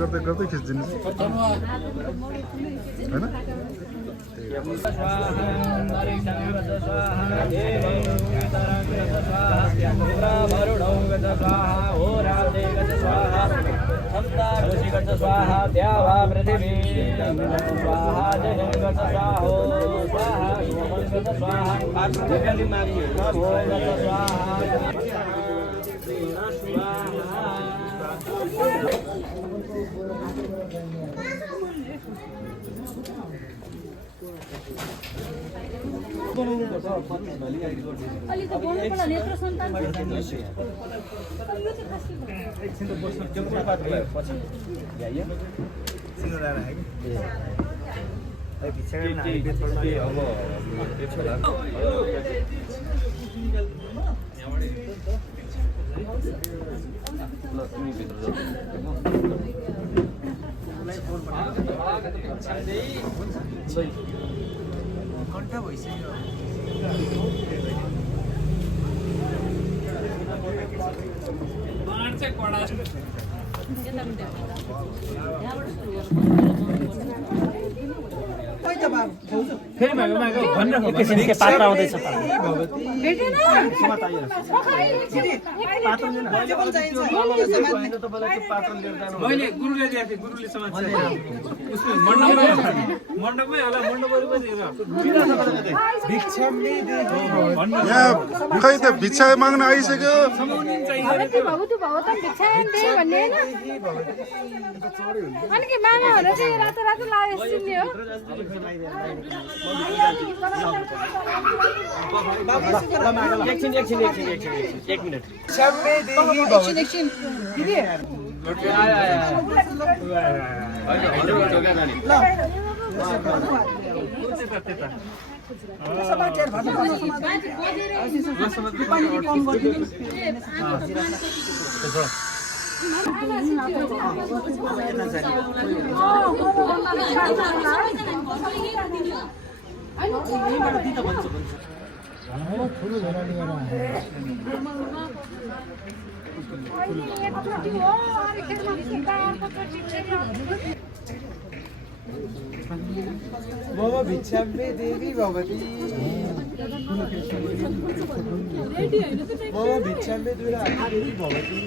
गर्दै गर्दै खिच्दिनु हैन स्वाहा द्यावा पृथिवी स्वाहा जगन्गत स्वाहो स्वाहा सोमंगत स्वाहा नमो गत स्वाहा अलि त बोल्नु पर्ला नेत्र सन्तान एकछिन त बस्नु जम्पुरपात भयो पछि भ्याइयो सिंहरा राखे कि ए पिछाडी नानी बेतमा अब त्यो छोरा ल तिमी भित्र जाऊ कन्ठा भइसक्यो फेरि एकैछिन के पात्र आउँदैछ मैले गुरुले दिएको थिएँ गुरुले समाज मण्डपमै होला खै त भिक्षा माग्न आइसक्यो एक मिनट मम भिक्षाम्बे देवी भवती मम भिक्षाम्बे देवी भवती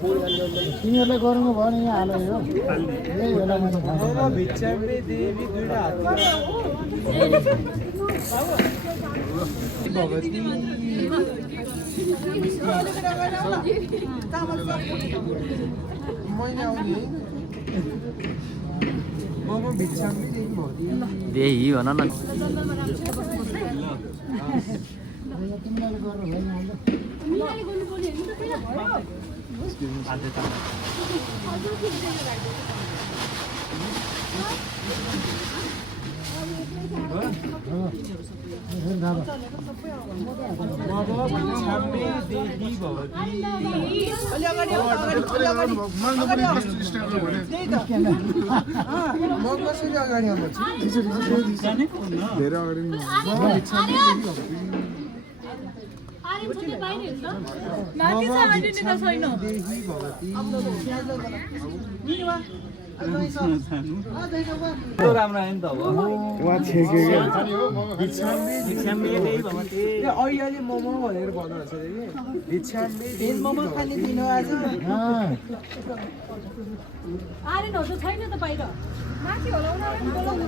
तिमीहरूले गर्नु भयो नि यहाँ हाल यही होला मम भिक्षाम्बे देवी दुईटा भवती मैले आउने मम भिक्षाम्बे देवी भवती देही भन न तिमीहरूले गर्नु राम्रो आयो नि त अहिले मोमो भनेर भन्नुहुन्छ भिक्षाम्बे मोमो खाने दिनु आज आर्यनहरू त छैन त बाहिर माथि होला उनीहरू बोलाउनु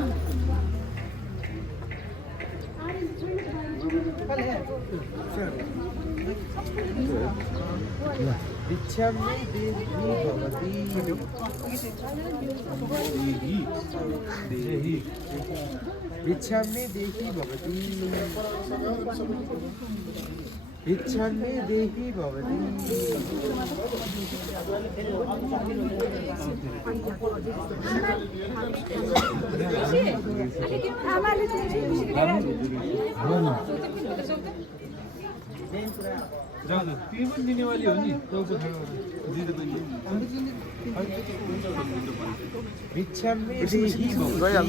भिक्षामे देहि भवति भिक्षामे देहि भवति भिक्षामे देहि भवति जाऊ तिमी पनि दिनेवाली हो नि टाउको दिँदै पनि भिक्षामे देहि भवति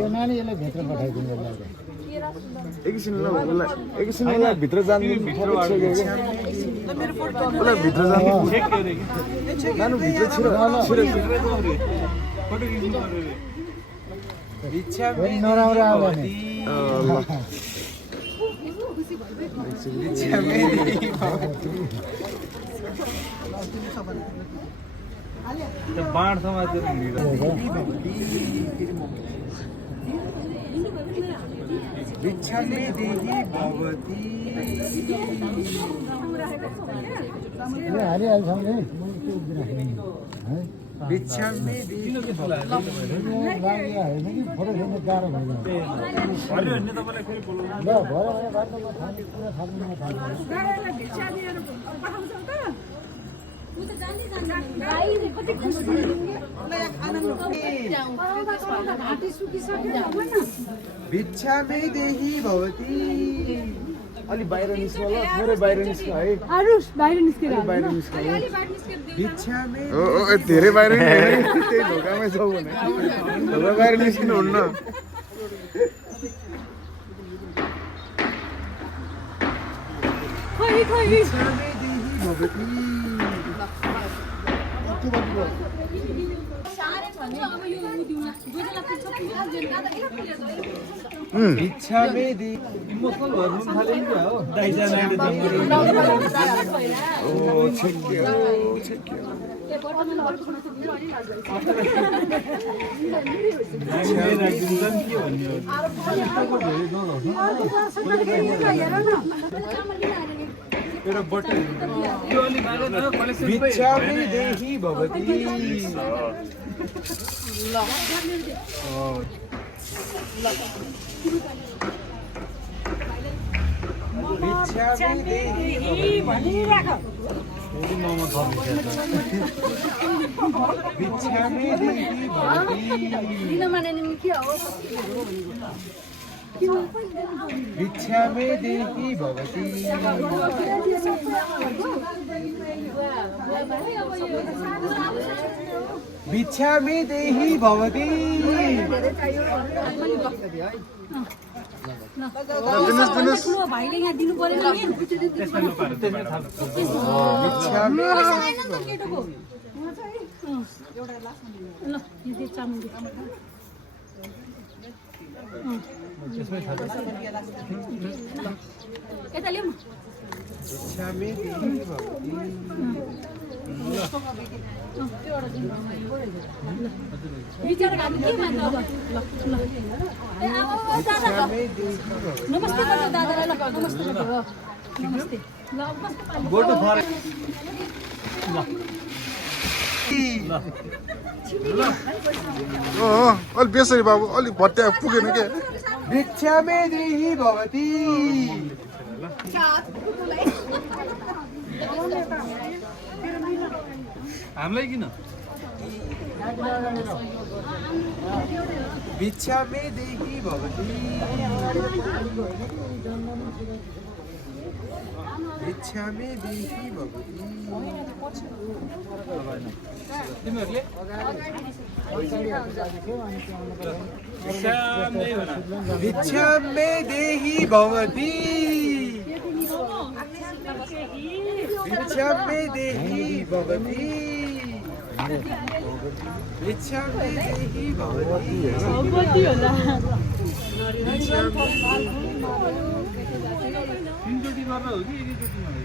यो नानी यसलाई भित्र पठाइदिनु होला एकछिन ल एकछिन उसलाई भित्र जानु उसलाई भित्र जानु नानु भित्र छिर फोटो खिच्नु पर्यो रे भिक्षामे नराम्रो आयो भने भिक्षामे देहि भवति त्यो बाँड समातेर हिँडिरहेको भिक्षामे देहि भवति यो हालिहाल्छौँ नि भिक्षामे देहि यो लागि होइन कि फोटो खिच्नु गाह्रो भइन्छ हरियो नि तपाईँलाई फेरि बोलाउनु ल भयो भने बाटोमा पुरा थाल्नु भिक्षामे देहि भवति अलि बाहिर निस्क्यो ल थोरै बाहिर निस्क्यो है आरुष बाहिर निस्केर बाहिर निस्क्यो भिक्षामे धेरै बाहिर नि त्यही ढोकामै छौ भने ढोका बाहिर निस्किनु हुन्न खोइ खोइ भिक्षामे देहि भवति भिक्षामे देहि इमोसनल भर्नु पनि थाल्यो नि हो दाइजनाले भिक्षामे देहि भवति भिक्षामे देहि भिक्षामे देहि भवति भिक्षामे देहि भवति भिक्षामे देहि भवति भाइले यहाँ दिनु परेन नि भिक्षामे ल यो चामुण्डी यता ल्याउँ भिक्षामे देहि भवति विचार हामी के मान्छ अब ल ए आमा दादा ल भिक्षामे देहि भवति नमस्ते गर्नु दादालाई ल नमस्ते गर्नु नमस्ते ल अब कस्तो पाल्नु गोटो फरक अलि बेसरी बाबु अलि भट्ट्या पुगेन के भिक्षामे देहि भवति हामीलाई किन भिक्षामे देहि भवति भिक्षामे देहि भवति तिमीहरूले भिक्षामे देहि भवति भिक्षामे देहि भवति भिक्षामे देहि भवति तीनचोटि गरेर हो कि एकैचोटिमा हो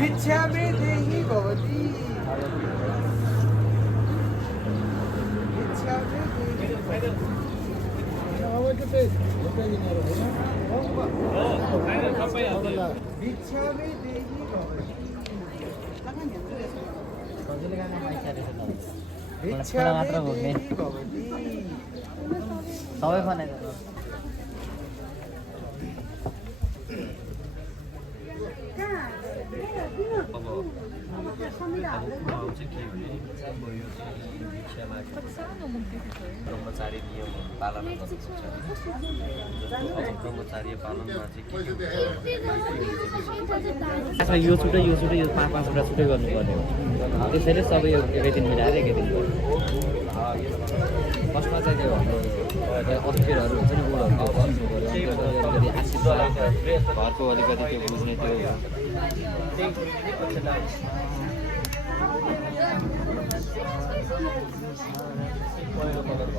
भिक्षामे देहि भवति भिक्षामे देहि अब चाहिँ लुकाइदिनेहरू होइन भिक्षामे देहि भवति भिक्षामे देहि भवति सबै बनाएर ब्रह्मचारी नियम पालन गर्नुपर्छ ब्रह्मचार्य पालनमा चाहिँ यो छुट्टै यो 5-5वटा छुट्टै गर्नुपर्ने हो त्यसैले सबै एकै दिन मिलाएर एकै दिन फर्स्टमा चाहिँ त्यो अस्थिरहरू हुन्छ नि उडहरूको अलिकति आशिष घरको अलिकति त्यो बुझ्ने त्यो पहिलो कलर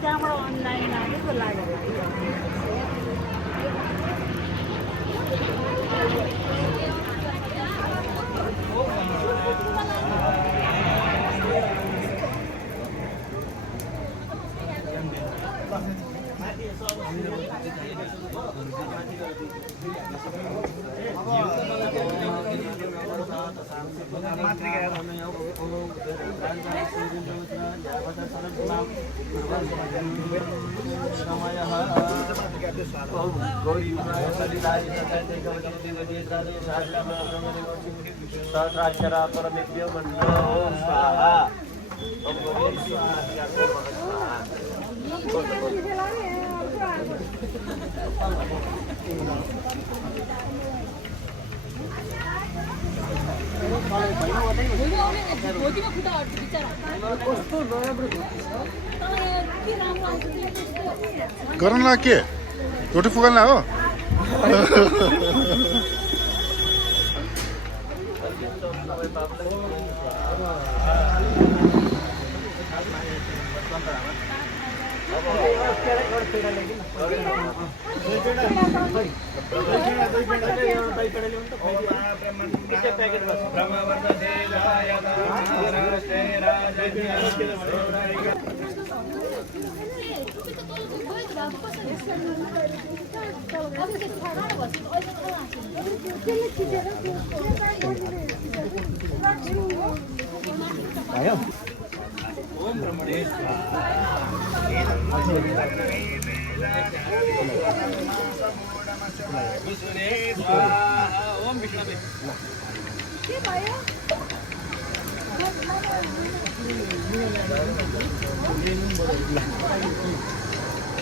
त्यहाँबाट अनलाइन लागेको लाग्यो सहस्राक्षरा परमेभ्यो मन्त्रो स्वाहा ओम गौरी भोटिमा खुट्टा हट्छ बिचरा कस्तो नराम्रो के राम्रो आउँछ गर्नुला के रोटी फुकाल्ला हो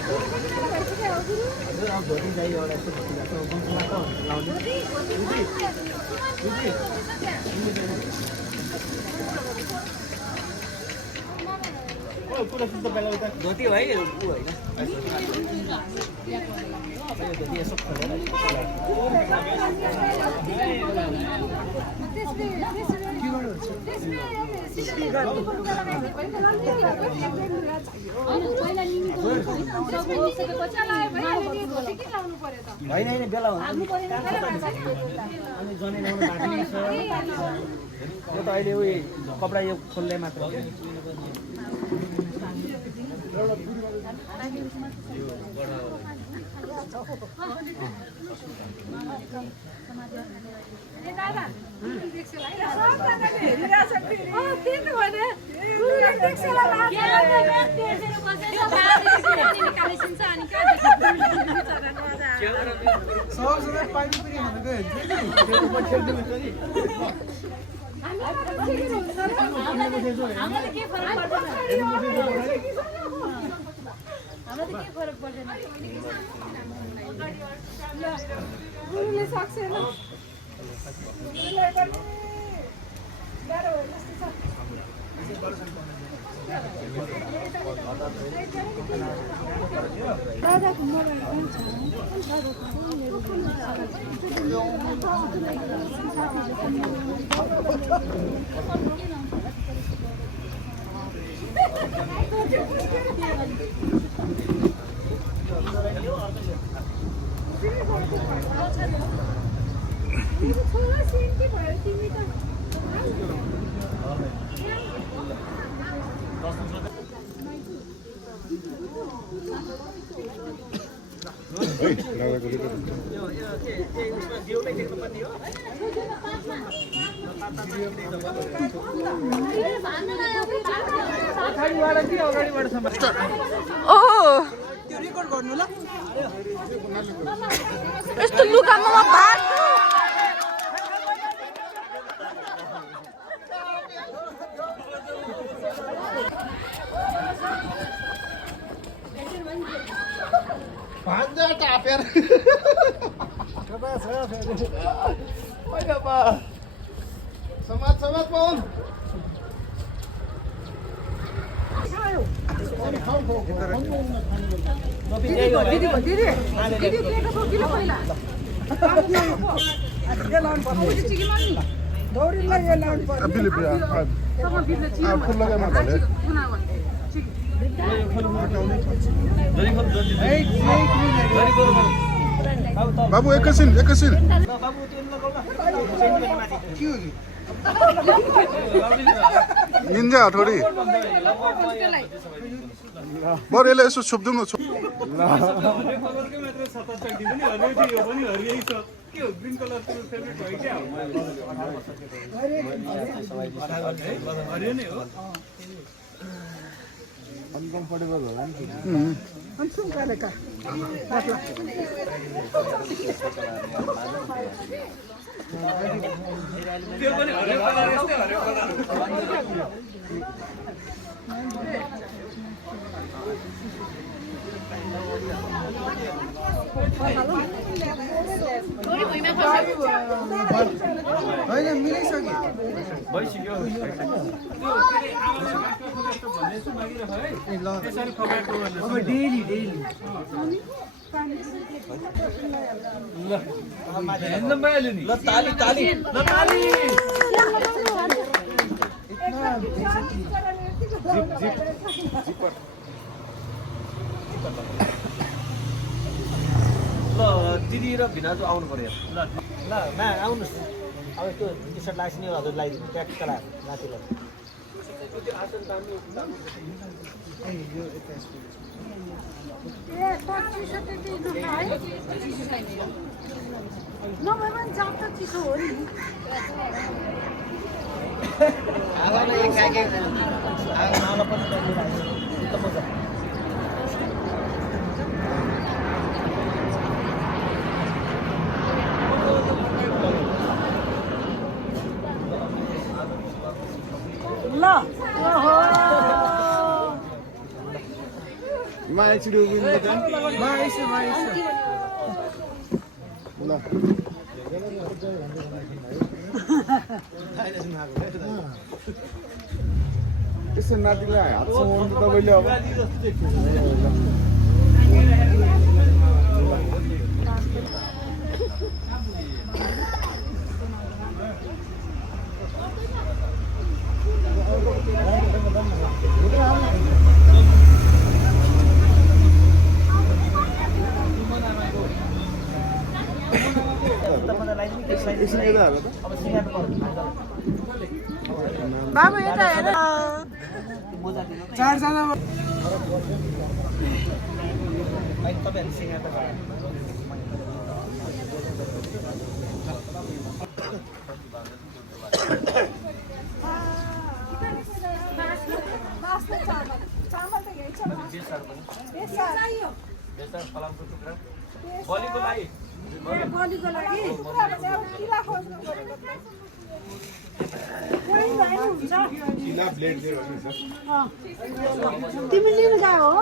हजुर अब धोती चाहियो एउटा यस्तो धोती भएको बङ्कुलाको लाउने धोती है ऊ होइन धोती यसो खोलेर होइन बेला अनि जने लाउनु बाँकी छ यो त अहिले उयो कपडा यो खोल्ने मात्र सबैजना पानी पनि खानु गयो हामीलाई त के फरक पर्दैन गुरुले सक्दैन त्यो रेकर्ड गर्नु ल यस्तो लुगामा म भाग्छु भान्जा टापेर समाज पाउन बाबु एकैछिन निन्जा थोडी बरु यसले यसो छोपिदिउँ न अनकम्फर्टेबल होला नि होइन मिलाइसक्यो भइसक्यो अब डेली ल ताली ल दिदी र भिनाजु आउनु पर्यो ल मा आउनुहोस् अब त्यो टी सर्ट लाग्छ नि हजुर लगाइदिनु ट्याक्क नातिलाई मा एकचोटि उभिनु त ल यसो नातिलाई हात समाउनु त तपाईँले अब बाबु यता हेर चारजना बलिको लागि तिमी लिनु जा हो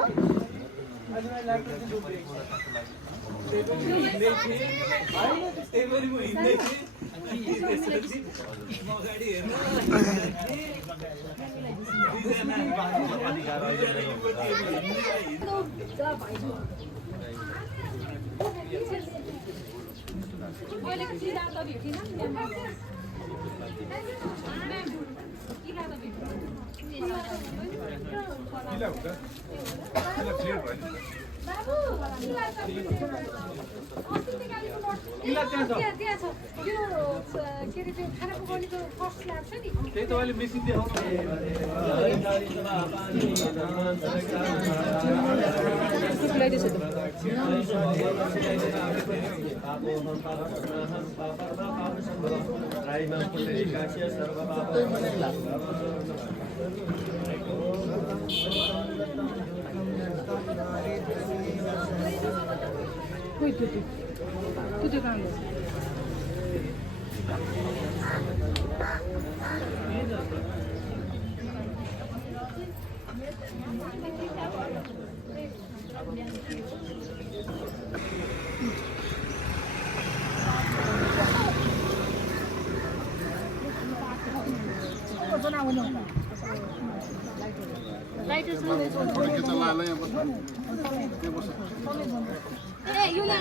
त्यही तपाईँले मेसिन देखाउनु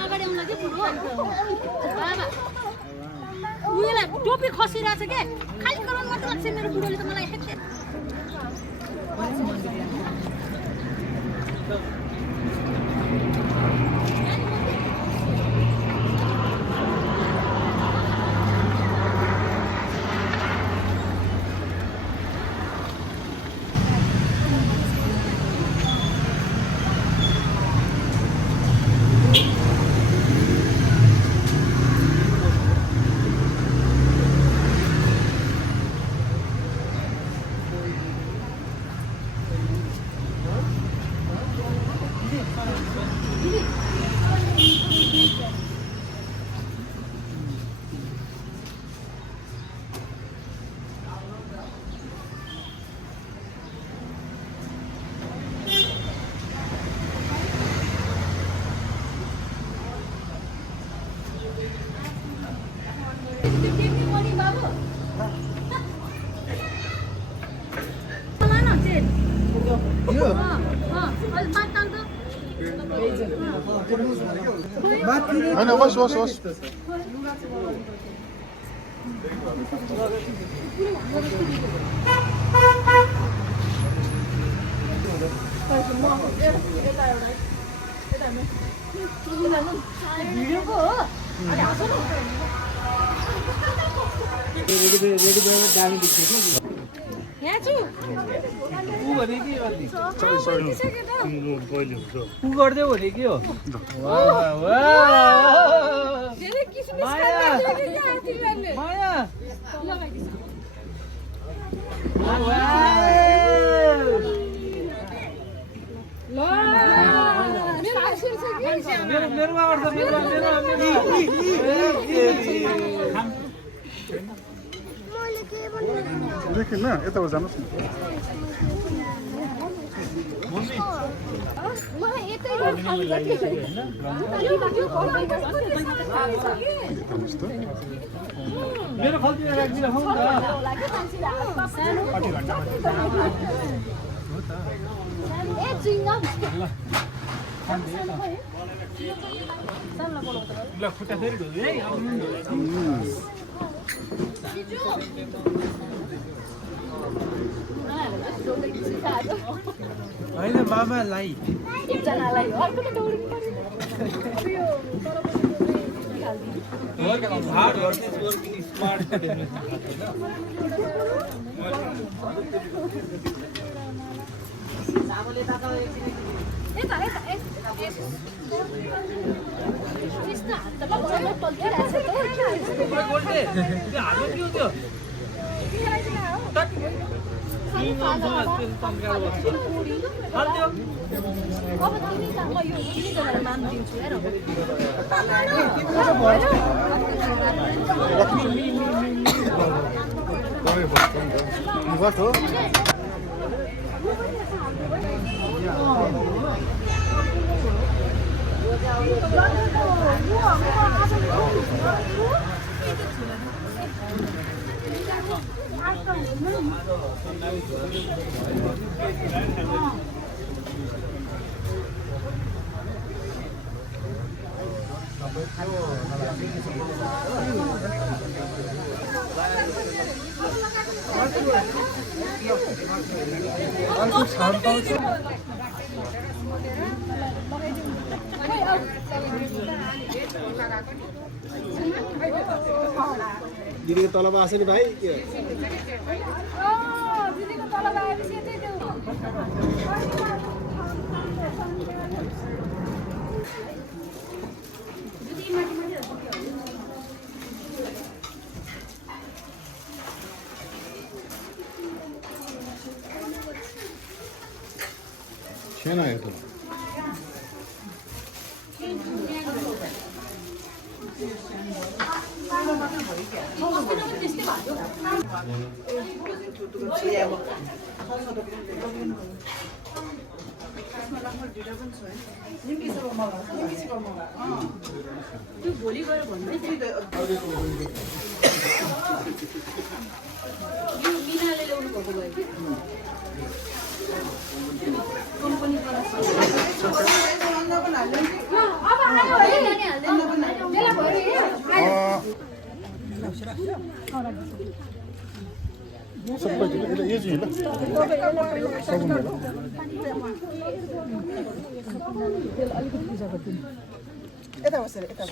अगाडि आउला के बुढो बाबा उयोलाई टोपी खसिरहेछ के खाली कराउनु मात्र लाग्छ मेरो बुढोले त मलाई हेक्थे होइन होस् होस् होस् भिडियोको हो यहाँ छु ऊ भने के अलि उ गर्दै भने के हो माया मेरोमा गर्छ मेरो देखिन न यता जानुहोस् न मलाई यतै हो खाली जति यो बाटो पर्दैन मेरो खल्ती राखिदिनु हौ न ए चुइङगम ल खुट्टा फेरि धोयो है होइन मामालाई एकजनालाई हो अर्कोले दौडिनु पर्यो hard work is working smart यता यस्तो हात त बजारमा टल्किरहेछ त गोल्डे त्यो हातमा के हो त्यो अब तिमीसँग म यो तिनजनालाई नाम दिन्छु हेर अर्को छाम पाउँछ दिदीको तलब आएको छ नि भाइ के दिदीको तलब आएपछि यतै देऊ छैन हेर्नु भोलि गएर भन्दै यो मिनाले ल्याउनु भएको भयो सबै यो चाहिँ ल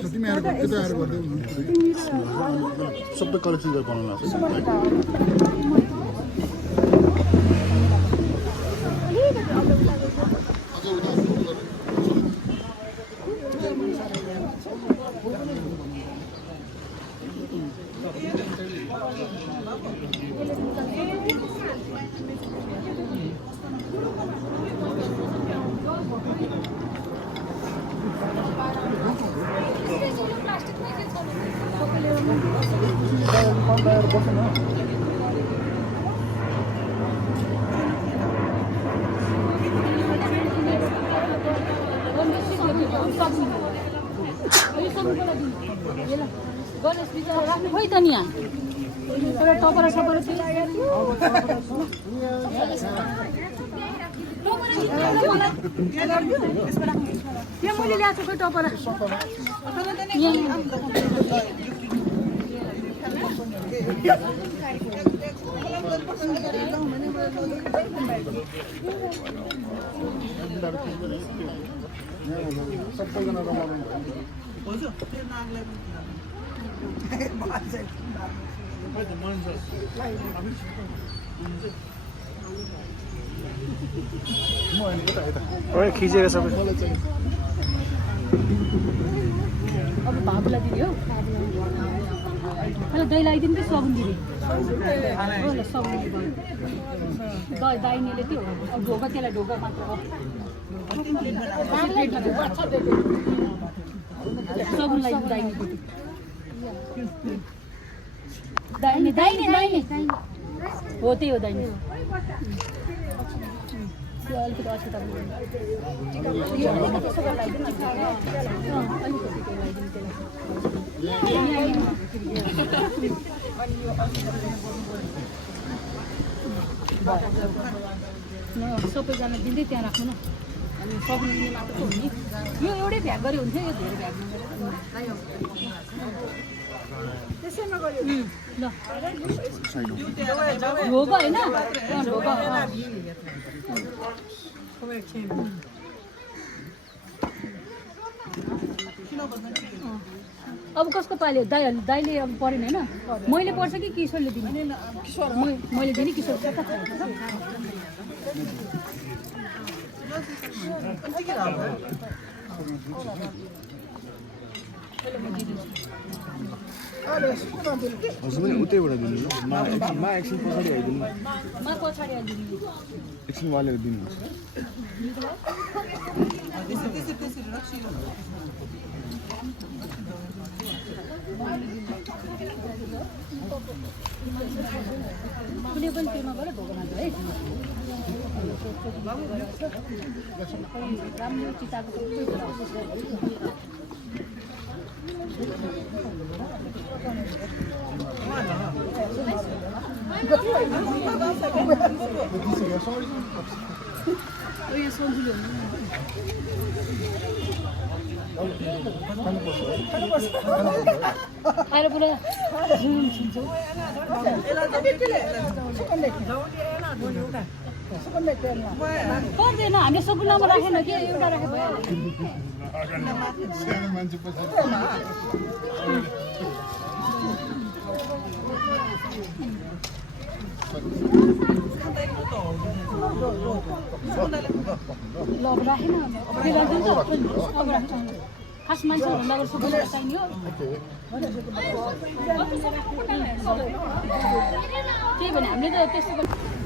तिमी आएर यता आएर गरिदेऊ न सबै कलेक्सन गरेर बनाउनु लाग्छ गणेश बिचरा राख्नु खोइ त नि यहाँ टपरा सपरा त्यो मैले ल्याएको खोइ टपरा सबैजना रमाउनु खिचेको सबै अब बाबुलाई दिने हो दही लगाइदिनु कि सबुन दिने सबुन दाइनेले त्यो अब ढोका त्यसलाई ढोका मात्र हो सबुन लगाइदिनु दाइने दाइने दाइने हो त्यही हो दाइने यो अलिकति अछुता यो अलिकति त्यसो गरेर लगाइदिनु न अलिकति त्यो लगाइदिनु सबैजना दिँदै त्यहाँ राख्नु न अनि सक्ने मात्र हो नि यो एउटै भ्याग गरे हुन्थ्यो यो धेरै भ्याग ल ढोका होइन ढोका अब कसको पाल्यो दाइले अब परेन होइन मैले पर्छ कि किशोरले दिने मैले दिने किशोर हजुर पनि उतैबाट दिनु मा एकछिन पछाडि आइदिनु मा पछाडि आइदिनु एकछिन वालेर दिनुहोस् कुनै पनि त्यो नगर भोगमा है राम्रो चिताको यो सन्जुले आएर पुरा पर्दैन हामीले सकुनामा राखेन कि एउटा राखे भयो सानो मान्छे पछाडि ल अब राखेन खास मान्छे भन्दा अगाडि सबै चाहिने हो त्यही भने हामीले त त्यस्तो